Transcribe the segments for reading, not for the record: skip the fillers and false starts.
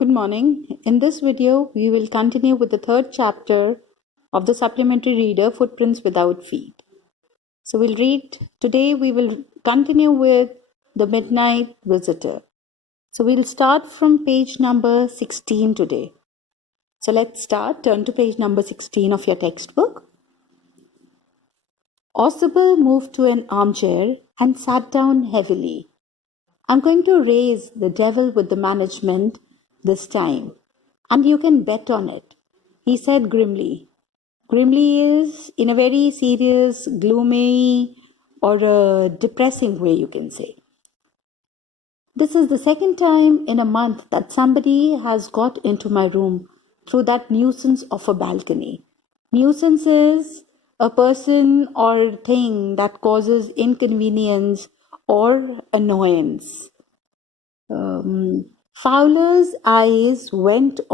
Good morning. In this video, we will continue with the third chapter of the supplementary reader, Footprints Without Feet. So we'll read, today we will continue with The Midnight Visitor. So we'll start from page number 16 today. So let's start. Turn to page number 16 of your textbook. Ausable moved to an armchair and sat down heavily. I'm going to raise the devil with the management this time, and you can bet on it, he said grimly. Grimly is in a very serious, gloomy, or a depressing way, you can say. This is the second time in a month that somebody has got into my room through that nuisance of a balcony. Nuisance is a person or thing that causes inconvenience or annoyance. Fowler's eyes went to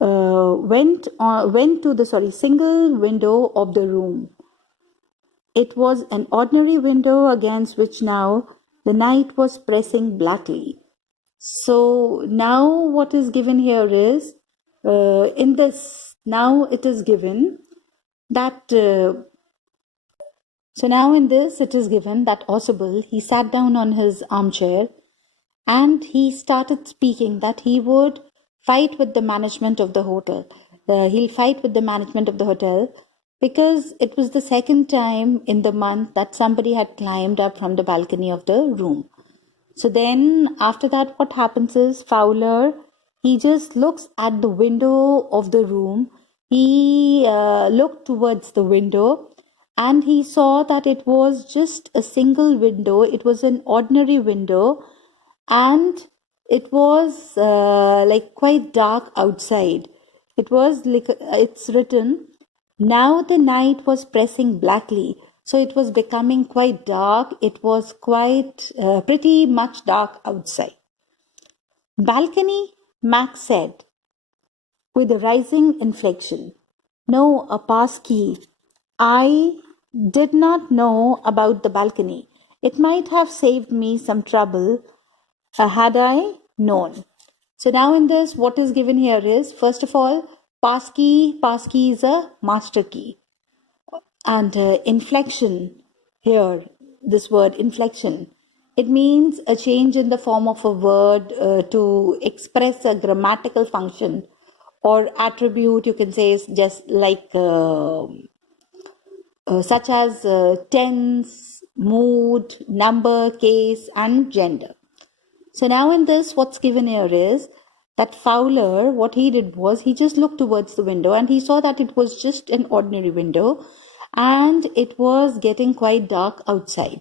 the single window of the room. It was an ordinary window against which now the night was pressing blackly. So now what is given here is, now it is given that Ausable, he sat down on his armchair and he started speaking that he would fight with the management of the hotel. He'll fight with the management of the hotel because it was the second time in the month that somebody had climbed up from the balcony of the room. So then after that, what happens is Fowler, he just looks at the window of the room. He looked towards the window and he saw that it was just a single window. It was an ordinary window and it was quite dark outside. It was like, it's written, now the night was pressing blackly. So it was becoming quite dark. It was quite pretty much dark outside. Balcony, Max said, with a rising inflection. No, a pass key. I did not know about the balcony. It might have saved me some trouble had I known. So now in this, what is given here is, first of all, pass key is a master key. And inflection here, this word inflection, it means a change in the form of a word to express a grammatical function or attribute, you can say, is just like such as tense, mood, number, case, and gender. So now in this, what's given here is that Fowler, what he did was he just looked towards the window and he saw that it was just an ordinary window and it was getting quite dark outside.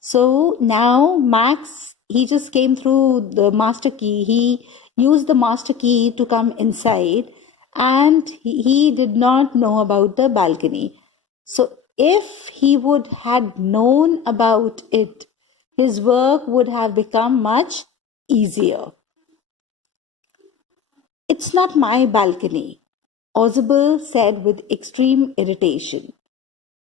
So now Max, he just came through the master key. He used the master key to come inside and he did not know about the balcony. So if he would had known about it, his work would have become much easier. It's not my balcony, Ausable said with extreme irritation.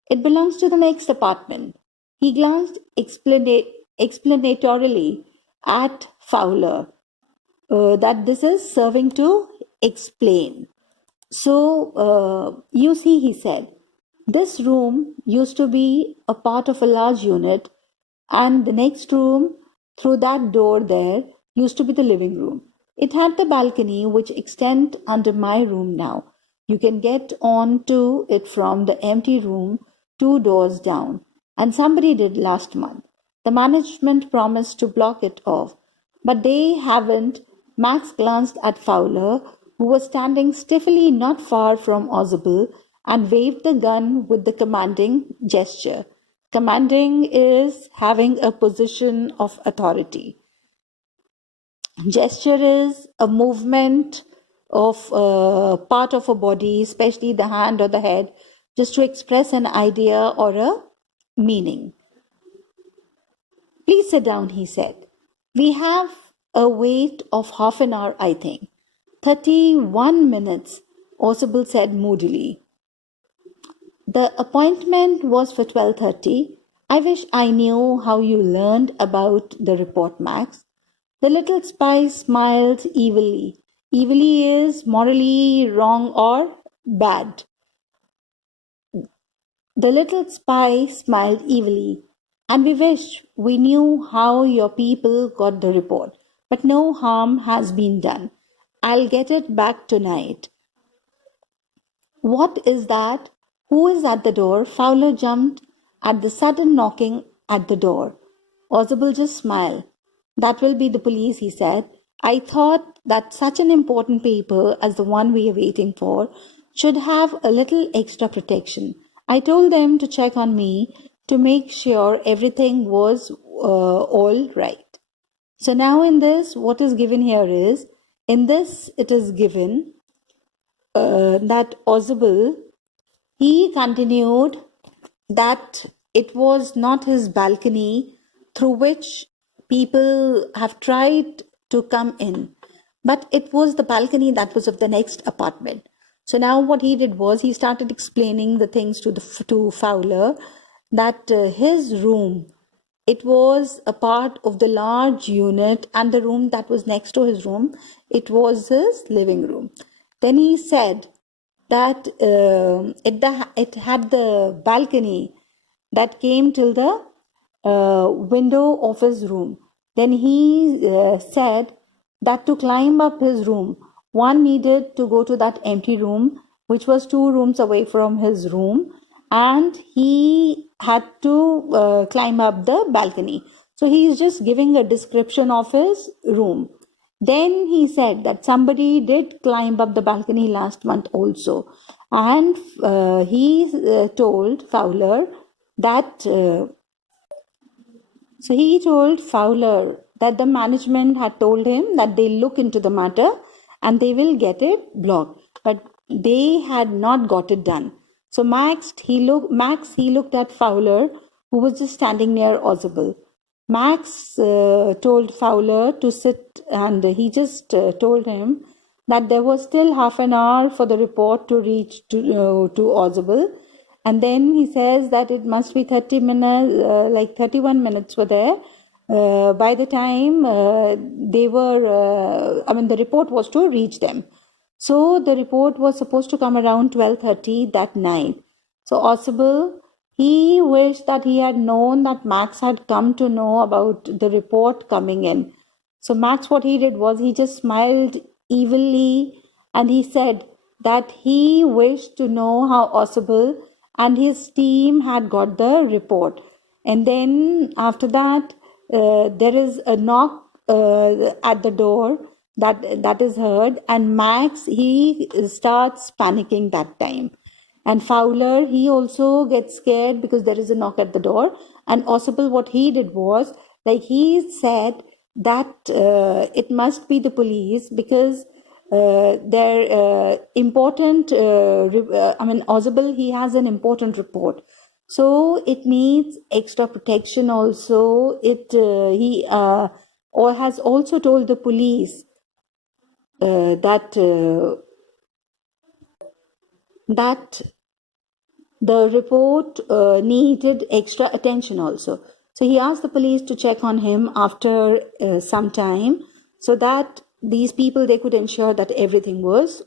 It belongs to the next apartment. He glanced explanatorily at Fowler, that this is serving to explain. So, you see, he said, this room used to be a part of a large unit, and the next room through that door there used to be the living room. It had the balcony which extends under my room now. You can get on to it from the empty room 2 doors down, and somebody did last month. The management promised to block it off, but they haven't. Max glanced at Fowler, who was standing stiffly not far from Ausable, and waved the gun with the commanding gesture. Commanding is having a position of authority. Gesture is a movement of part of a body, especially the hand or the head, just to express an idea or a meaning. Please sit down, he said. We have a wait of half an hour, I think. 31 minutes, Ausable said moodily. The appointment was for 12:30. I wish I knew how you learned about the report, Max. The little spy smiled evilly. Evilly is morally wrong or bad. The little spy smiled evilly. And we wish we knew how your people got the report. But no harm has been done. I'll get it back tonight. What is that? Who is at the door? Fowler jumped at the sudden knocking at the door. Ozible just smiled. That will be the police, he said. I thought that such an important paper as the one we are waiting for should have a little extra protection. I told them to check on me to make sure everything was all right. So now in this, what is given here is, in this it is given that Ozible, he continued that it was not his balcony through which people have tried to come in, but it was the balcony that was of the next apartment. So now what he did was he started explaining the things to Fowler, that his room, it was a part of the large unit, and the room that was next to his room, it was his living room. Then he said that it had the balcony that came till the window of his room. Then he said that to climb up his room, one needed to go to that empty room, which was 2 rooms away from his room, and he had to climb up the balcony. So he is just giving a description of his room. Then he said that somebody did climb up the balcony last month also, and he told Fowler that so he told Fowler that the management had told him that they'll look into the matter and they will get it blocked, but they had not got it done. So Max he looked at Fowler, who was just standing near Ozible. Max told Fowler to sit, and he just told him that there was still half an hour for the report to reach to Ozible. And then he says that it must be 30 minutes, like 31 minutes were there. By the time they were, the report was to reach them. So the report was supposed to come around 12:30 that night. So Ozible, he wished that he had known that Max had come to know about the report coming in. So Max, what he did was he just smiled evilly, and he said that he wished to know how Ozible and his team had got the report. And then after that, there is a knock at the door that is heard, and Max, he starts panicking that time. And Fowler, he also gets scared because there is a knock at the door. And Ozible, what he did was, like he said that it must be the police because they're important. Ozible, he has an important report, so it needs extra protection. Also, he or has also told the police that the report needed extra attention also. So he asked the police to check on him after some time, so that these people, they could ensure that everything was